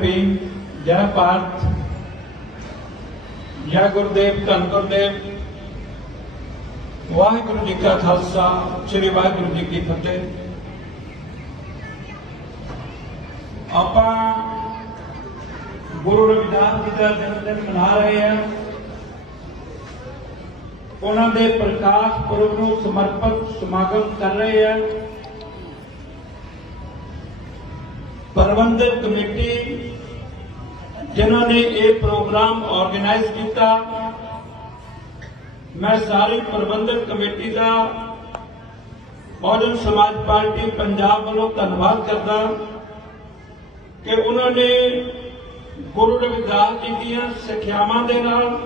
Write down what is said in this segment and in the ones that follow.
ਭੀਮ ਜੈ ਭਾਰਤ ਜੈ ਗੁਰਦੇਵ, ਧੰਨ ਗੁਰਦੇਵ। ਵਾਹਿਗੁਰੂ ਜੀ ਕਾ ਖਾਲਸਾ, ਸ੍ਰੀ ਵਾਹਿਗੁਰੂ ਜੀ ਕੀ ਫਤਿਹ। ਆਪਾਂ ਗੁਰੂ ਰਵਿਦਾਸ ਜੀ ਦਾ ਜਨਮ ਦਿਨ ਮਨਾ ਰਹੇ ਹਾਂ। ਉਹਨਾਂ ਦੇ ਪ੍ਰਕਾਸ਼ ਪੁਰਬ ਨੂੰ ਸਮਰਪਿਤ ਸਮਾਗਮ ਕਰ ਰਹੇ ਹਾਂ। ਪ੍ਰਬੰਧਕ ਕਮੇਟੀ ਜਿਨ੍ਹਾਂ ਨੇ ਇਹ ਪ੍ਰੋਗਰਾਮ ਆਰਗੇਨਾਈਜ਼ ਕੀਤਾ, ਮੈਂ ਸਾਰੀ ਪ੍ਰਬੰਧਕ ਕਮੇਟੀ ਦਾ ਬਹੁਜਨ ਸਮਾਜ ਪਾਰਟੀ ਪੰਜਾਬ ਵੱਲੋਂ ਧੰਨਵਾਦ ਕਰਦਾ ਕਿ ਉਹਨਾਂ ਨੇ ਗੁਰੂ ਰਵਿਦਾਸ ਜੀ ਦੀਆਂ ਸਿੱਖਿਆਵਾਂ ਦੇ ਨਾਲ,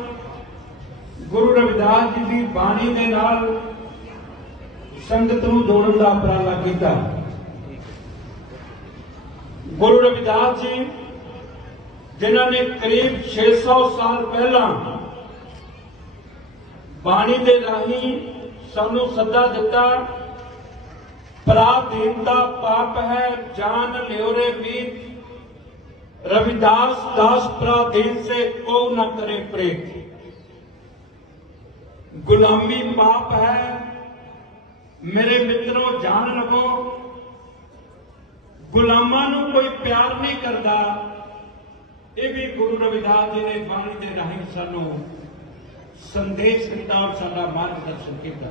ਗੁਰੂ ਰਵਿਦਾਸ ਜੀ ਦੀ ਬਾਣੀ ਦੇ ਨਾਲ ਸੰਗਤ ਨੂੰ ਜੋੜਨ ਦਾ ਉਪਰਾਲਾ ਕੀਤਾ। ਗੁਰੂ ਰਵਿਦਾਸ ਜੀ ਜਿਨ੍ਹਾਂ ਨੇ ਕਰੀਬ 600 ਸਾਲ ਪਹਿਲਾਂ ਬਾਣੀ ਦੇ ਰਾਹੀਂ ਸਾਨੂੰ ਸੱਦਾ ਦਿੱਤਾ ਪ੍ਰਾਦੀਨਤਾ ਪਾਪ ਹੈ, ਜਾਨ ਲਿਓਰੇ ਬੀਤ ਰਵਿਦਾਸ ਦਾਸ ਪ੍ਰਾਦੀਨ ਸੇ ਕੋ ਨਾ ਕਰੇ ਪ੍ਰੇਮ ਗੁਲਾਮੀ ਪਾਪ ਹੈ, ਮੇਰੇ ਮਿੱਤਰੋ ਜਾਨ ਲਵੋ, ਗੁਲਾਮਾਂ ਨੂੰ ਕੋਈ ਪਿਆਰ ਨਹੀਂ ਕਰਦਾ। ਇਹ ਵੀ ਗੁਰੂ ਰਵਿਦਾਸ ਜੀ ਨੇ ਬਾਣੀ ਦੇ ਰਾਹੀਂ ਸਾਨੂੰ ਸੰਦੇਸ਼ ਦਿੱਤਾ ਔਰ ਸਾਡਾ ਮਾਰਗਦਰਸ਼ਨ ਕੀਤਾ।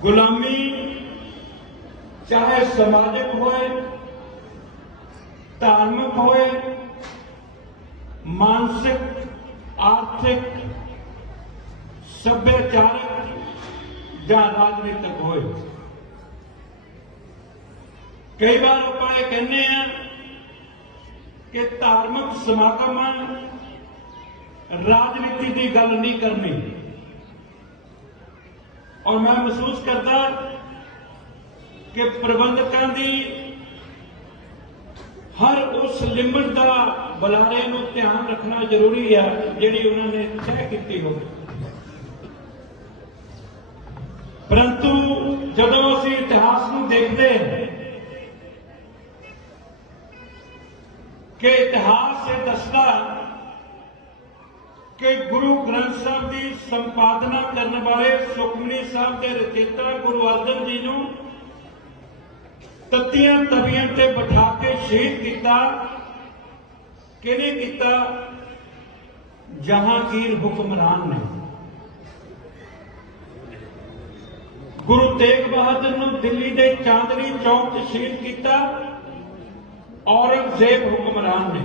ਗੁਲਾਮੀ ਚਾਹੇ ਸਮਾਜਿਕ ਹੋਏ, ਧਾਰਮਿਕ ਹੋਏ, ਮਾਨਸਿਕ, ਆਰਥਿਕ, ਸੱਭਿਆਚਾਰਕ ਜਾਂ ਰਾਜਨੀਤਿਕ ਹੋਏ। ਕਈ ਵਾਰ ਆਪਾਂ ਇਹ ਕਹਿੰਦੇ ਆ ਕਿ ਧਾਰਮਿਕ ਸਮਾਗਮਾਂ ਰਾਜਨੀਤੀ ਦੀ ਗੱਲ ਨਹੀਂ ਕਰਨੀ। ਔਰ ਮੈਂ ਮਹਿਸੂਸ ਕਰਦਾ ਕਿ ਪ੍ਰਬੰਧਕਾਂ ਦੀ ਹਰ ਉਸ ਲਿਮਟ ਦਾ ਬੁਲਾਰੇ ਨੂੰ ਧਿਆਨ ਰੱਖਣਾ ਜ਼ਰੂਰੀ ਹੈ ਜਿਹੜੀ ਉਹਨਾਂ ਨੇ ਤੈਅ ਕੀਤੀ ਹੋਵੇ। ਪਰੰਤੂ ਕਿ ਇਤਿਹਾਸ ਇਹ ਦੱਸਦਾ ਕਿ ਗੁਰੂ ਗ੍ਰੰਥ ਸਾਹਿਬ ਦੀ ਸੰਪਾਦਨਾ ਕਰਨ ਵਾਲੇ ਸੁਖਮਨੀ ਸਾਹਿਬ ਦੇ ਰਚੇਤਾ ਗੁਰੂ ਅਰਜਨ ਜੀ ਨੂੰ ਤਤੀਆਂ ਤਵੀਆਂ ਤੇ ਬਿਠਾ ਕੇ ਸ਼ਹੀਦ ਕੀਤਾ। ਕਿਹਨੇ ਕੀਤਾ? ਜਹਾਂਗੀਰ ਹੁਕਮਰਾਨ ਨੇ। ਗੁਰੂ ਤੇਗ ਬਹਾਦਰ ਨੂੰ ਦਿੱਲੀ ਦੇ ਚਾਂਦਨੀ ਚੌਕ ਚ ਸ਼ਹੀਦ ਕੀਤਾ। ਔਰੰਗਜ਼ੇਬ ਹੁਕਮਰਾਨ ਨੇ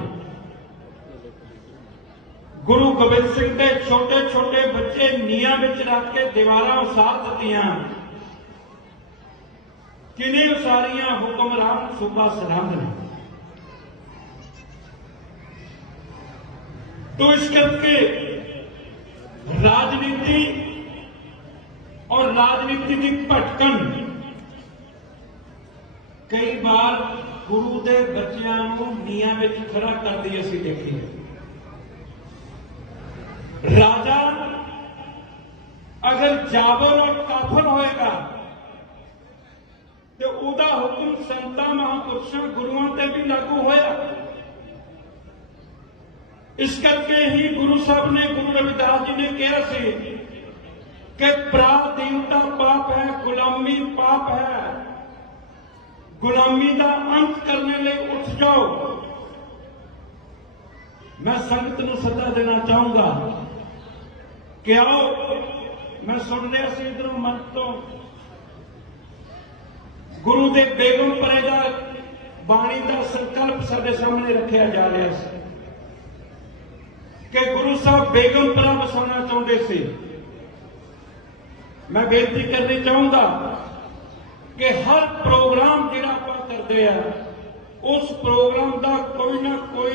ਗੁਰੂ ਗੋਬਿੰਦ ਸਿੰਘ ਦੇ ਛੋਟੇ ਛੋਟੇ ਬੱਚੇ ਨੀਹਾਂ ਵਿੱਚ ਰੱਖ ਕੇ ਦੀਵਾਰਾਂ ਉਸਾਰ ਦਿੱਤੀਆਂ ਕਿਨੇ ਉਸਾਰੀਆਂ ਹੁਕਮਰਾਨ ਸੂਬਾ ਸਰਹੰਦ ਨੇ ਤੋ ਇਸ ਕਰਕੇ ਰਾਜਨੀਤੀ ਔਰ ਰਾਜਨੀਤੀ ਦੀ ਭਟਕਣ ਕਈ ਵਾਰ ਗੁਰੂ ਦੇ ਬੱਚਿਆਂ ਨੂੰ ਨੀਹਾਂ ਵਿੱਚ ਖੜਾ ਕਰਦੀ ਅਸੀਂ ਦੇਖੀ। ਹੈ ਰਾਜਾ, ਅਗਰ ਜਾਬਰ ਔਰ ਕਾਫਰ ਹੋਏਗਾ, ਤੇ ਉਹਦਾ ਹੁਕਮ ਸੰਤਾਂ, ਮਹਾਂਪੁਰਸ਼ਾਂ, ਗੁਰੂਆਂ ਤੇ ਵੀ ਲਾਗੂ ਹੋਇਆ। ਇਸ ਕਰਕੇ ਹੀ ਗੁਰੂ ਸਾਹਿਬ ਨੇ, ਗੁਰੂ ਰਵਿਦਾਸ ਜੀ ਨੇ ਕਿਹਾ ਸੀ ਕਿ ਪ੍ਰਾਦੀਨਤਾ ਪਾਪ ਹੈ, ਗੁਲਾਮੀ ਪਾਪ ਹੈ। ਗੁਲਾਮੀ ਦਾ ਅੰਤ ਕਰਨ ਲਈ ਉੱਠ ਜਾਓ। ਮੈਂ ਸੰਗਤ ਨੂੰ ਸੱਦਾ ਦੇਣਾ ਚਾਹੂੰਗਾ ਕਿ ਆਓ, ਮੈਂ ਸੁਣ ਰਿਹਾ ਸੀ ਇਧਰੋਂ ਮਨ ਤੋਂ। ਗੁਰੂ ਦੇ ਬੇਗਮਪੁਰੇ ਦਾ ਬਾਣੀ ਦਾ ਸੰਕਲਪ ਸਾਡੇ ਸਾਹਮਣੇ ਰੱਖਿਆ ਜਾ ਰਿਹਾ ਸੀ। ਕਿ ਗੁਰੂ ਸਾਹਿਬ ਬੇਗਮਪੁਰਾ ਵਸਾਉਣਾ ਚਾਹੁੰਦੇ ਸੀ। ਮੈਂ ਬੇਨਤੀ ਕਰਨੀ ਚਾਹੂੰਗਾ ਕਿ ਹਰ ਪ੍ਰੋਗਰਾਮ ਜਿਹੜਾ ਆਪਾਂ ਕਰਦੇ ਆ, ਉਸ ਪ੍ਰੋਗਰਾਮ ਦਾ ਕੋਈ ਨਾ ਕੋਈ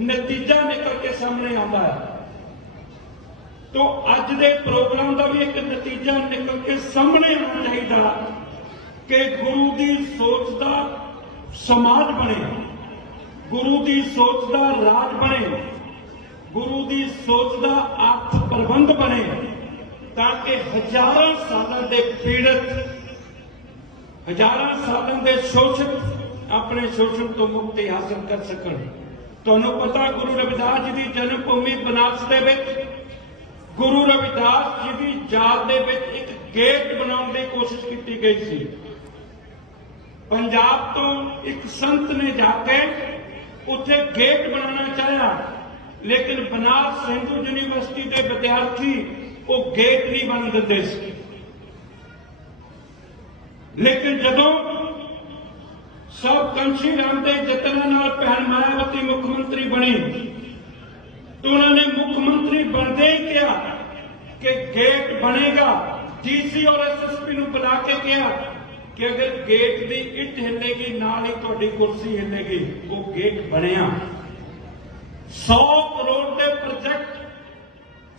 ਨਤੀਜਾ ਨਿਕਲ ਕੇ ਸਾਹਮਣੇ ਆਉਂਦਾ ਹੈ। ਤੋਂ ਅੱਜ ਦੇ ਪ੍ਰੋਗਰਾਮ ਦਾ ਵੀ ਇੱਕ ਨਤੀਜਾ ਨਿਕਲ ਕੇ ਸਾਹਮਣੇ ਆਉਣਾ ਚਾਹੀਦਾ ਕਿ ਗੁਰੂ ਦੀ ਸੋਚ ਦਾ ਸਮਾਜ ਬਣੇ, ਗੁਰੂ ਦੀ ਸੋਚ ਦਾ ਰਾਜ ਬਣੇ, ਗੁਰੂ ਦੀ ਸੋਚ ਦਾ ਅਰਥ ਪ੍ਰਬੰਧ ਬਣੇ, ਤਾਂ ਕਿ ਹਜ਼ਾਰਾਂ ਸਾਲਾਂ ਦੇ ਪੀੜਤ ਹਜ਼ਾਰਾਂ ਸਾਲਾਂ ਦੇ ਸ਼ੋਸ਼ਿਤ ਆਪਣੇ ਸ਼ੋਸ਼ਣ ਤੋਂ ਮੁਕਤੀ ਹਾਸਲ ਕਰ ਸਕਣ। ਤੁਹਾਨੂੰ ਪਤਾ ਗੁਰੂ ਰਵਿਦਾਸ ਜੀ ਦੀ ਜਨਮ ਭੂਮੀ ਬਨਾਰਸ ਦੇ ਵਿੱਚ। ਗੁਰੂ ਰਵਿਦਾਸ ਜੀ ਦੀ ਯਾਦ ਦੇ ਵਿੱਚ ਇੱਕ ਗੇਟ ਬਣਾਉਣ ਦੀ ਕੋਸ਼ਿਸ਼ ਕੀਤੀ ਗਈ ਸੀ। ਪੰਜਾਬ ਤੋਂ ਇੱਕ ਸੰਤ ਨੇ ਜਾ ਕੇ ਉੱਥੇ ਗੇਟ ਬਣਾਉਣਾ ਚਾਹਿਆ, ਲੇਕਿਨ ਬਨਾਰਸ ਹਿੰਦੂ ਯੂਨੀਵਰਸਿਟੀ ਦੇ ਵਿਦਿਆਰਥੀ ਉਹ ਗੇਟ ਨਹੀਂ ਬਣ ਦਿੰਦੇ ਸੀ। ਲੇਕਿਨ ਜਦੋਂ ਸਭ ਕੰਸ਼ੀ ਰਾਮ ਦੇ ਯਤਨਾਂ ਨਾਲ ਭੈਣ ਮਾਇਆਵਤੀ ਮੁੱਖ ਮੰਤਰੀ ਬਣੀ ਤਾਂ ਉਹਨਾਂ ਨੇ ਮੁੱਖ ਮੰਤਰੀ ਬਣਦੇ ਹੀ ਕਿਹਾ ਕਿ ਗੇਟ ਬਣੇਗਾ। ਡੀਸੀ ਔਰ ਐਸਐਸਪੀ ਨੂੰ ਬੁਲਾ ਕੇ ਕਿਹਾ ਕਿ ਅਗਰ ਗੇਟ ਦੀ ਇੱਟ ਹਿੱਲੇਗੀ, ਨਾਲ ਹੀ ਤੁਹਾਡੀ ਕੁਰਸੀ ਹਿੱਲੇਗੀ, ਉਹ ਗੇਟ ਬਣਿਆ। 100 ਕਰੋੜ ਦੇ ਪ੍ਰੋਜੈਕਟ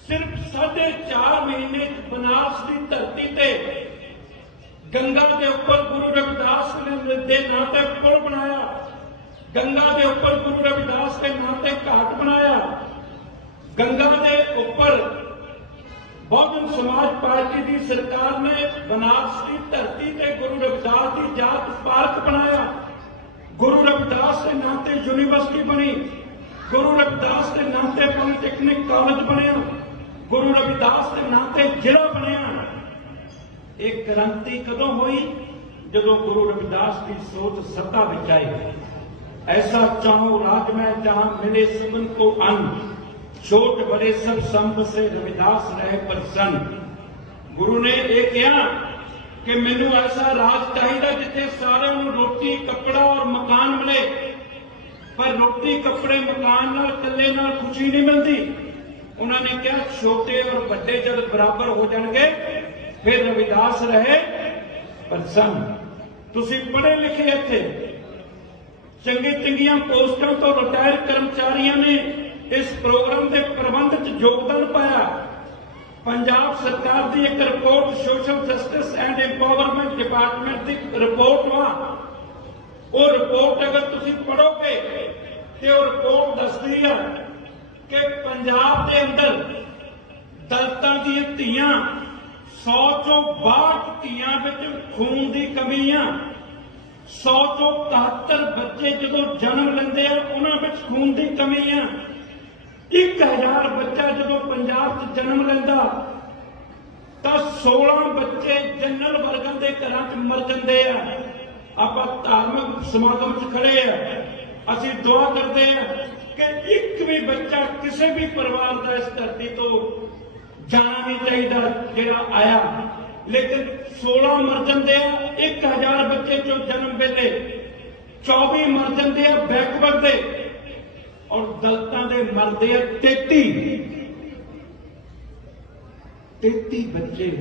ਸਿਰਫ ਸਾਢੇ ਚਾਰ ਮਹੀਨੇ ਬਨਾਰਸ ਦੀ ਧਰਤੀ ਤੇ ਗੰਗਾ ਦੇ ਉੱਪਰ ਗੁਰੂ ਰਵਿਦਾਸ ਨੇ ਦੇ ਨਾਂ ਤੇ ਪੁਲ ਬਣਾਇਆ। ਗੰਗਾ ਦੇ ਉੱਪਰ ਗੁਰੂ ਰਵਿਦਾਸ ਦੇ ਨਾਂ ਤੇ ਘਾਟ ਬਣਾਇਆ। ਗੰਗਾ ਦੇ ਉੱਪਰ ਬਹੁਜਨ ਸਮਾਜ ਪਾਰਟੀ ਦੀ ਸਰਕਾਰ ਨੇ ਬਨਾਰਸ ਦੀ ਧਰਤੀ ਤੇ ਗੁਰੂ ਰਵਿਦਾਸ ਦੀ ਜਾਤ ਪਾਰਕ ਬਣਾਇਆ। ਗੁਰੂ ਰਵਿਦਾਸ ਦੇ ਨਾਂ ਤੇ ਯੂਨੀਵਰਸਿਟੀ ਬਣੀ। ਗੁਰੂ ਰਵਿਦਾਸ ਦੇ ਨਾਂ ਤੇ ਪੋਲੀਟੈਕਨਿਕ ਕਾਲਜ ਬਣਿਆ। ਗੁਰੂ ਰਵਿਦਾਸ ਦੇ ਨਾਂ ਤੇ ਜ਼ਿਲ੍ਹਾ ਬਣਿਆ। ਇਹ ਕ੍ਰਾਂਤੀ ਕਦੋਂ ਹੋਈ? ਜਦੋਂ ਗੁਰੂ ਰਵਿਦਾਸ ਦੀ ਸੋਚ ਸੱਤਾ ਵਿੱਚ ਆਈ। ਐਸਾ ਚਾਹੋ ਰਾਜ ਮੈਂ ਜਹਾਂ ਮਿਲੇ ਸੁਮਨ ਕੋ ਅੰਨ। ਛੋਟ ਬੜੇ ਸਭ ਸੰਭ ਸੇ ਰਵਿਦਾਸ ਰਹੇ ਪ੍ਰਸੰਨ। ਗੁਰੂ ਨੇ ਇਹ ਕਿਹਾ ਕਿ ਮੈਨੂੰ ਐਸਾ ਰਾਜ ਚਾਹੀਦਾ ਜਿੱਥੇ ਸਾਰਿਆਂ ਨੂੰ ਰੋਟੀ, ਕੱਪੜਾ ਔਰ ਮਕਾਨ ਮਿਲੇ। ਪਰ ਰੋਟੀ, ਕੱਪੜੇ, ਮਕਾਨ ਨਾਲ, ਇਕੱਲੇ ਨਾਲ ਖੁਸ਼ੀ ਨਹੀਂ ਮਿਲਦੀ। ਉਹਨਾਂ ਨੇ ਕਿਹਾ, ਛੋਟੇ ਔਰ ਵੱਡੇ ਜਦ ਬਰਾਬਰ ਹੋ ਜਾਣਗੇ ਫਿਰ ਰਵਿਦਾਸ ਰਹੇ ਪ੍ਰਸੰਨ ਤੁਸੀਂ ਪੜ੍ਹੇ ਲਿਖੇ ਇੱਥੇ ਚੰਗੇ ਚੰਗੀਆਂ ਪੋਸਟਾਂ ਤੋਂ ਰਿਟਾਇਰ ਕਰਮਚਾਰੀਆਂ ਨੇ ਇਸ ਪ੍ਰੋਗਰਾਮ ਦੇ ਪ੍ਰਬੰਧ 'ਚ ਯੋਗਦਾਨ ਪਾਇਆ ਪੰਜਾਬ ਸਰਕਾਰ ਦੀ ਇੱਕ report social justice and empowerment department the report ਵਾ ਉਹ ਰਿਪੋਰਟ ਅਗਰ ਤੁਸੀਂ ਪੜੋਗੇ ਤੇ ਉਹ ਰਿਪੋਰਟ ਦੱਸਦੀ ਆ ਕਿ ਪੰਜਾਬ ਦੇ ਅੰਦਰ ਦਲਤਾਂ ਦੀਆਂ ਧੀਆਂ 100 ਚੋਂ 62 ਧੀਆਂ ਵਿੱਚ ਖੂਨ ਦੀ ਕਮੀ ਆ 100 ਚੋਂ 71 ਬੱਚੇ ਜਦੋਂ ਜਨਮ ਲੈਂਦੇ ਆ, ਉਹਨਾਂ ਵਿੱਚ ਖੂਨ ਦੀ ਕਮੀ ਆ 1000 ਬੱਚਾ ਜਦੋਂ ਪੰਜਾਬ 'ਚ ਜਨਮ ਲੈਂਦਾ, ਤਾਂ 16 ਬੱਚੇ ਜਨਰਲ ਵਰਗਾਂ ਦੇ ਘਰਾਂ 'ਚ ਮਰ ਜਾਂਦੇ ਆ। ਆਪਾਂ ਧਾਰਮਿਕ ਸਮਾਗਮ 'ਚ ਖੜੇ ਆ, ਅਸੀਂ ਦੁਆ ਕਰਦੇ ਆ ਕਿ ਇੱਕ ਵੀ ਬੱਚਾ ਕਿਸੇ ਵੀ ਪਰਿਵਾਰ ਦਾ ਇਸ ਧਰਤੀ ਤੋਂ ਜਾਣਾ ਨਹੀਂ ਚਾਹੀਦਾ ਜਿਹੜਾ ਆਇਆ। ਲੇਕਿਨ 16 ਮਰ ਜਾਂਦੇ ਆ 1000 ਬੱਚੇ ਚੋਂ ਜਨਮ ਵੇਲੇ 24 ਮਰ ਜਾਂਦੇ ਆ ਬੈਕਵਰਡ ਦੇ ਔਰ ਦਲਤਾਂ ਦੇ ਮਰਦੇ ਆ 33 33 ਬੱਚੇ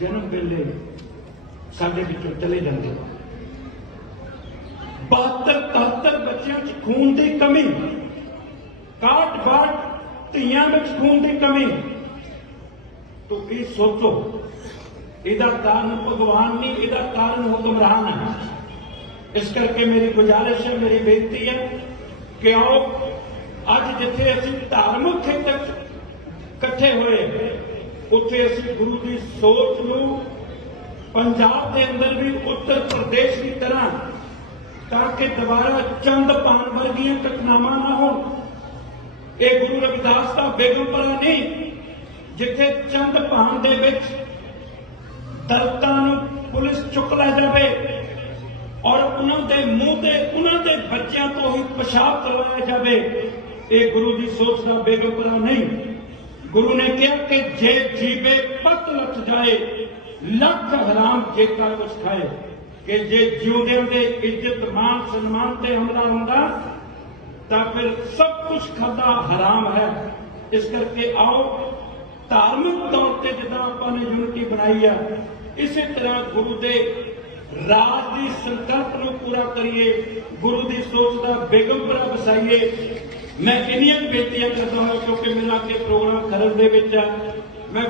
ਜਨਮ ਵੇਲੇ ਸਾਡੇ ਵਿੱਚੋਂ ਚਲੇ ਜਾਂਦੇ। 72 73 ਬੱਚਿਆਂ 'ਚ ਖੂਨ ਦੀ ਕਮੀ। 61 62 ਧੀਆਂ ਵਿੱਚ ਖੂਨ ਦੀ ਕਮੀ। ਤੁਸੀਂ ਸੋਚੋ ਇਹਦਾ ਕਾਰਨ ਭਗਵਾਨ ਨਹੀਂ ਇਹਦਾ ਕਾਰਨ ਹੁਕਮਰਾਨ ਹੈ ਇਸ ਕਰਕੇ ਮੇਰੀ ਗੁਜ਼ਾਰਿਸ਼ ਹੈ ਮੇਰੀ ਬੇਨਤੀ ਹੈ ਕਿ ਆਓ ਅੱਜ ਜਿੱਥੇ ਅਸੀਂ ਧਾਰਮਿਕ ਖੇਤਰ ਇਕੱਠੇ ਹੋਏ ਉੱਥੇ ਅਸੀਂ ਗੁਰੂ ਦੀ ਸੋਚ ਨੂੰ ਪੰਜਾਬ ਦੇ ਅੰਦਰ ਵੀ ਉੱਤਰ ਪ੍ਰਦੇਸ਼ ਦੀ ਤਰ੍ਹਾਂ ਤਾਂ ਕਿ ਦੁਬਾਰਾ ਚੰਦ ਪਾਣ ਵਰਗੀਆਂ ਘਟਨਾਵਾਂ ਨਾ ਹੋਣ ਇਹ ਗੁਰੂ ਰਵਿਦਾਸ ਦਾ ਬੇਗਮਪੁਰਾ ਨਹੀਂ ਜਿੱਥੇ ਚੰਦ ਪਾਣ ਦੇ ਵਿੱਚ ਦਲਤਾਂ ਨੂੰ ਪੁਲਿਸ ਚੁੱਕ ਲੈ ਜਾਵੇ ਔਰ ਉਹਨਾਂ ਦੇ ਮੂੰਹ ਤੇ, ਉਹਨਾਂ ਦੇ ਬੱਚਿਆਂ ਤੋਂ ਹੀ ਪਿਸ਼ਾਬ ਕਰਵਾਇਆ ਜਾਵੇ, ਇਹ ਗੁਰੂ ਦੀ ਸੋਚ ਦਾ ਬੇਗਮਪੁਰਾ ਨਹੀਂ। ਗੁਰੂ ਨੇ ਕਿਹਾ ਕਿ ਜੇ ਜੀਵੇ ਪਤ ਲੱਥ ਜਾਏ, ਲੱਖ ਹਰਾਮ ਜੇਕਾ ਕੁਛ ਖਾਏ। ਕਿ ਜੇ ਜਿਉਂਦਿਆਂ ਦੇ ਇੱਜ਼ਤ, ਮਾਨ, ਸਨਮਾਨ ਤੇ ਹਮਲਾ ਹੁੰਦਾ, ਤਾਂ ਫਿਰ ਸਭ ਕੁਝ ਖਾਦਾ ਹਰਾਮ ਹੈ। ਇਸ ਕਰਕੇ ਆਓ ਧਾਰਮਿਕ ਤੌਰ ਤੇ ਜਿੱਦਾਂ ਆਪਾਂ ਨੇ ਯੂਨਿਟੀ ਬਣਾਈ ਆ, ਇਸੇ ਤਰ੍ਹਾਂ ਗੁਰੂ ਦੇ ਰਾਜ ਦੀ ਸੰਕਲਪ ਨੂੰ ਪੂਰਾ ਕਰੀਏ, ਗੁਰੂ ਦੀ ਸੋਚ ਦਾ ਬੇਗਮਪੁਰਾ ਵਸਾਈਏ। ਮੈਂ ਇੰਨੀਆਂ ਬੇਨਤੀਆਂ ਕਰਦਾ ਹਾਂ ਕਿਉਂਕਿ ਮੇਰਾ ਅੱਗੇ ਪ੍ਰੋਗਰਾਮ ਕਰਨ ਦੇ ਵਿੱਚ ਆ। ਮੈਂ